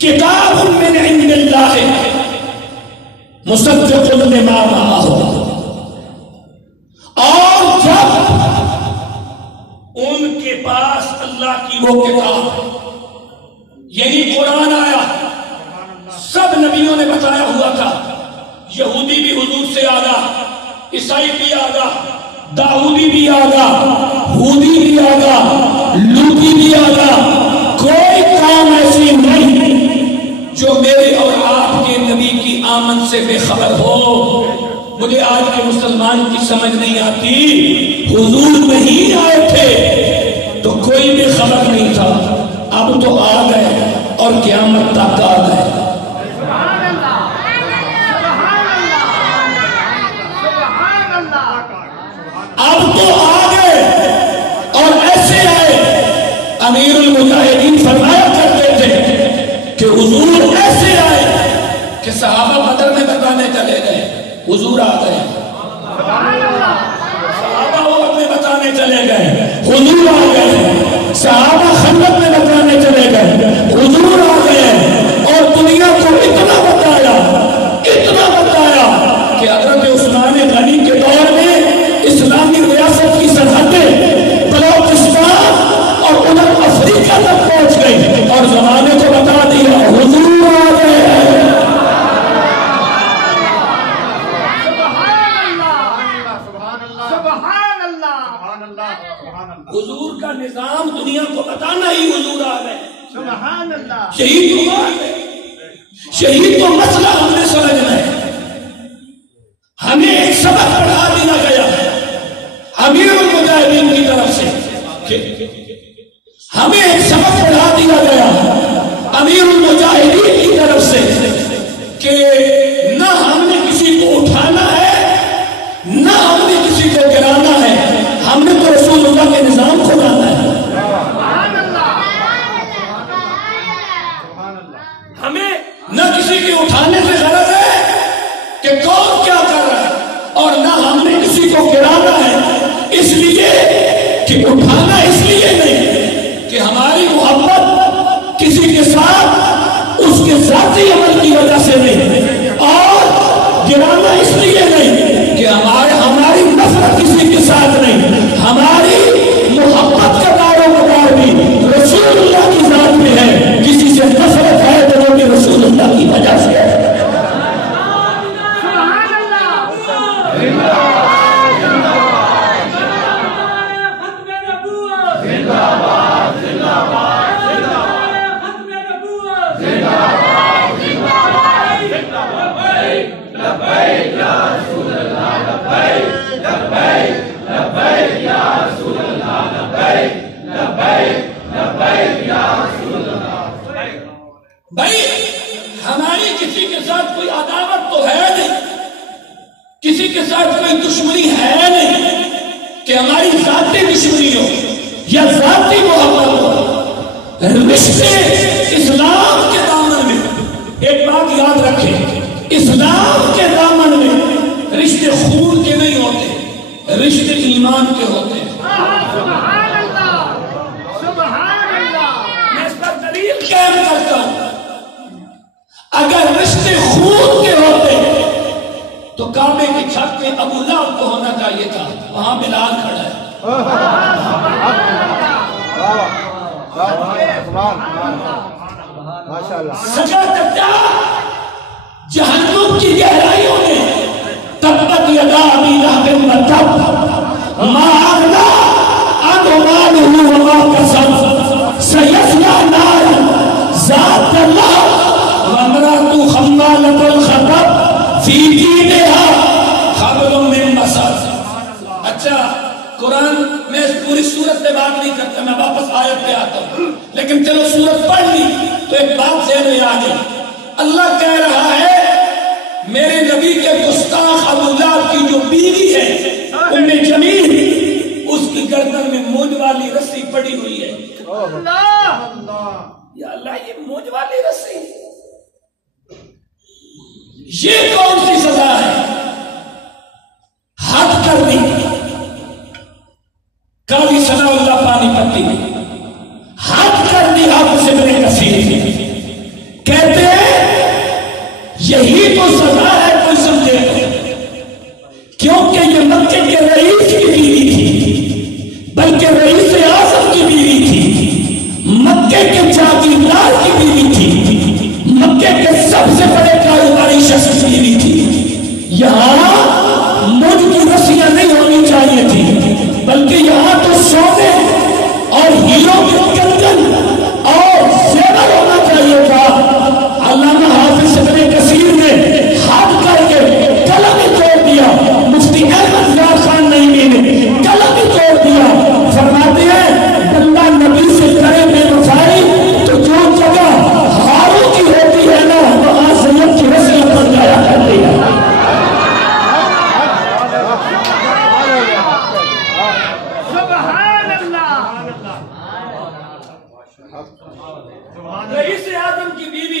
کتاب من عند اللہ مصدق لما معہم، اور جب ان کے پاس اللہ کی وہ کتاب یعنی قرآن آیا، سب نبیوں نے بتایا ہوا تھا، یہودی بھی حضور سے آگا، عیسائی بھی آگا، داؤدی بھی آگا، ہودی بھی آگا، لوطی بھی آگا، کوئی قوم ایسی نہیں جو میرے اور آپ کے نبی کی آمد سے بے خبر ہو۔ مجھے آج کے مسلمان کی سمجھ نہیں آتی، حضور نہیں آئے تھے تو کوئی بھی خبر نہیں تھا، اب تو آ گئے اور قیامت تک آ گئے۔ اب تو آ گئے اور ایسے آئے۔ امیر المجاہدین فرمایا کرتے تھے کہ حضور ایسے آئے کہ صحابہ بدر میں بتانے چلے گئے، حضور آ گئے، صحابہ عہد میں بتانے چلے گئے، حضور آ گئے، صحابہ خندق میں بتانے چلے گئے، حضور آ گئے، اور دنیا کو اتنا بتایا کہ حضرت عثمان غنی کے دور میں اسلامی ریاست کی سرحدیں بلوچستان اور ادھر افریقہ تک پہنچ گئی، اور زمانے کو بتا دیا حضور آ گئے۔ حضور کا نظام دنیا کو بتانا ہی حضور آ گئے۔ شہید تو مسئلہ ہم نے سمجھنا ہے، ہمیں ایک سبق پڑھا دیا گیا امیر المجاہدین کی طرف سے، ہمیں ایک سبق پڑھا دیا گیا امیر المجاہدین کی طرف سے کہ نہ ہم نے کسی کو اٹھانا ہے نہ ہم نے کسی کو گرانا ہے، ہم نے تو رسول اللہ کے نظام کو ماننا ہے۔ ہمیں نہ کسی کے اٹھانے سے غرض ہے کہ کون کیا کر رہا ہے، اور نہ ہم نے کسی کو گرانا ہے، اس لیے کہ اٹھانا اس لیے نہیں کہ ہماری محبت کسی کے ساتھ اس کے ذاتی عمل کی وجہ سے نہیں، اور گرانا اس لیے نہیں کہ ہماری نفرت کسی کے ساتھ نہیں، ہماری محبت کا دار و مدار بھی رسول اللہ کی ذات میں ہے، کسی سے نفرت ہے تو وہ بھی رسول اللہ کی وجہ سے ہے۔ بھائی ہماری کسی کے ساتھ کوئی عداوت تو ہے نہیں، کسی کے ساتھ کوئی دشمنی ہے نہیں کہ ہماری ذاتی دشمنی ہو یا ذاتی محبت ہو۔ رشتے اسلام کے دامن میں ایک بات یاد رکھیں، اسلام کے دامن میں رشتے خون کے نہیں ہوتے، رشتے ایمان کے ہوتے ہیں۔ میں اس پر دلیل قائم کرتا ہوں، اگر رشتے خون کے ہوتے تو کعبے کی چھت پہ ابو لہب کو ہونا چاہیے تھا، وہاں بلال کھڑا ہے۔ سجا چچا جہنم کی گہرائیوں میں تبت یدا ابی لہب وتب ما اغنی عنہ مالہ وما کسب سیصلی نارا ذات لہب وامرأة حمالة الحطب فی جیدها حبل من مسد۔ اچھا قرآن میں اس پوری سورت پہ بات نہیں کرتا، میں واپس آیت پہ آتا ہوں، لیکن چلو سورت پڑھ لی تو ایک بات ذہن میں آ گئی۔ اللہ کہہ رہا ہے میرے نبی کے گستاخ ابو لہب کی جو بیوی ہے ام جمیل، اس کی گردن میں موج والی رسی پڑی ہوئی ہے۔ یا اللہ، یہ موج والی رسی، یہ کون سی سزا ہے؟ حد کر دی۔ قاضی ثناء اللہ پانی پتی نے حد کر دی، کہتے ہیں یہی تو سزا ہے کوئی سمجھے، کیونکہ یہ مکے کے رئیس کی بیوی تھی، بلکہ رئیس اعظم کی بیوی تھی، مکے کے جاگیردار کی بیوی تھی، مکے کے سب سے بڑے کاروباری شخص کی بیوی تھی۔ یہاں مجھ کی رسیاں نہیں ہونی چاہیے تھی، بلکہ یہاں تو سونے اور ہیروں کے کنگن اور زیور ہونا چاہیے تھا۔ علامہ حافظ ابن کثیر نے ہاتھ کر کے قلم ہی توڑ دیا، مفتی احمد یار خان نعیمی نے قلم ہی توڑ دیا۔ فرماتے ہیں بندہ نبی سے کرے بے وفائی تو جو جگہ ہاروں کی ہوتی ہے نا وہاں زینب کی رسیاں پڑ جایا کرتی ہے۔ رئیس اعظم کی بیوی